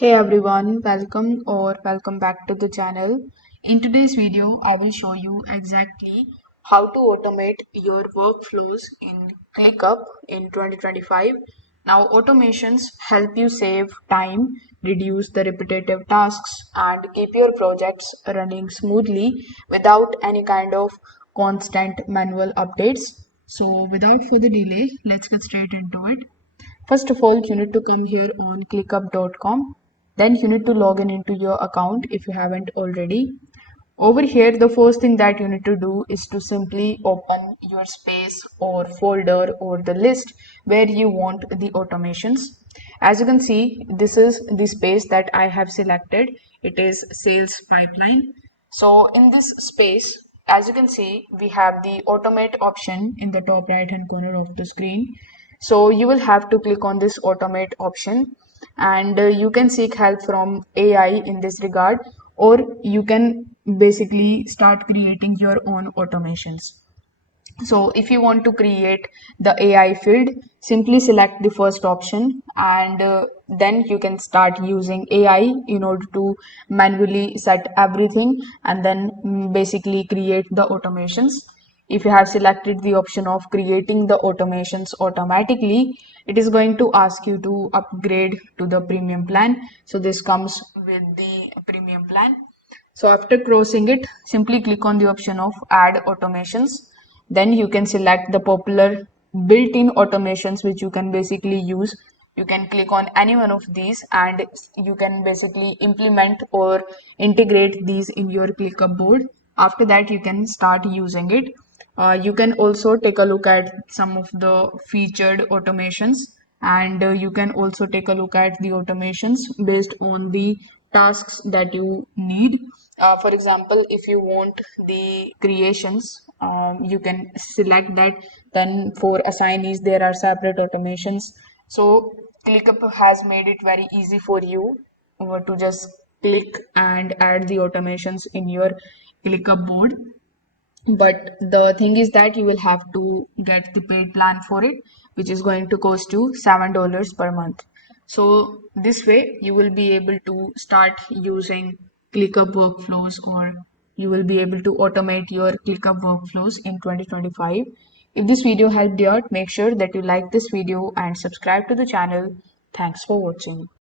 Hey everyone, welcome back to the channel. In today's video, I will show you exactly how to automate your workflows in ClickUp in 2025. Now, automations help you save time, reduce the repetitive tasks, and keep your projects running smoothly without any kind of constant manual updates. So, without further delay, let's get straight into it. First of all, you need to come here on clickup.com. Then you need to log in into your account if you haven't already. Over here, the first thing that you need to do is to simply open your space or folder or the list where you want the automations. As you can see, this is the space that I have selected. It is sales pipeline. So in this space, as you can see, we have the automate option in the top right hand corner of the screen. So you will have to click on this automate option and you can seek help from AI in this regard, or you can basically start creating your own automations. So if you want to create the AI field, simply select the first option and then you can start using AI in order to manually set everything and then basically create the automations. If you have selected the option of creating the automations automatically, it is going to ask you to upgrade to the premium plan. So this comes with the premium plan. So after crossing it, simply click on the option of add automations. Then you can select the popular built-in automations which you can basically use. You can click on any one of these and you can basically implement or integrate these in your ClickUp board. After that, you can start using it. You can also take a look at some of the featured automations, and you can also take a look at the automations based on the tasks that you need. For example, if you want the creations, you can select that. Then for assignees, there are separate automations. So ClickUp has made it very easy for you to just click and add the automations in your ClickUp board. But the thing is that you will have to get the paid plan for it, which is going to cost you $7 per month. So this way you will be able to start using ClickUp workflows, or you will be able to automate your ClickUp workflows in 2025. If this video helped you out, make sure that you like this video and subscribe to the channel. Thanks for watching.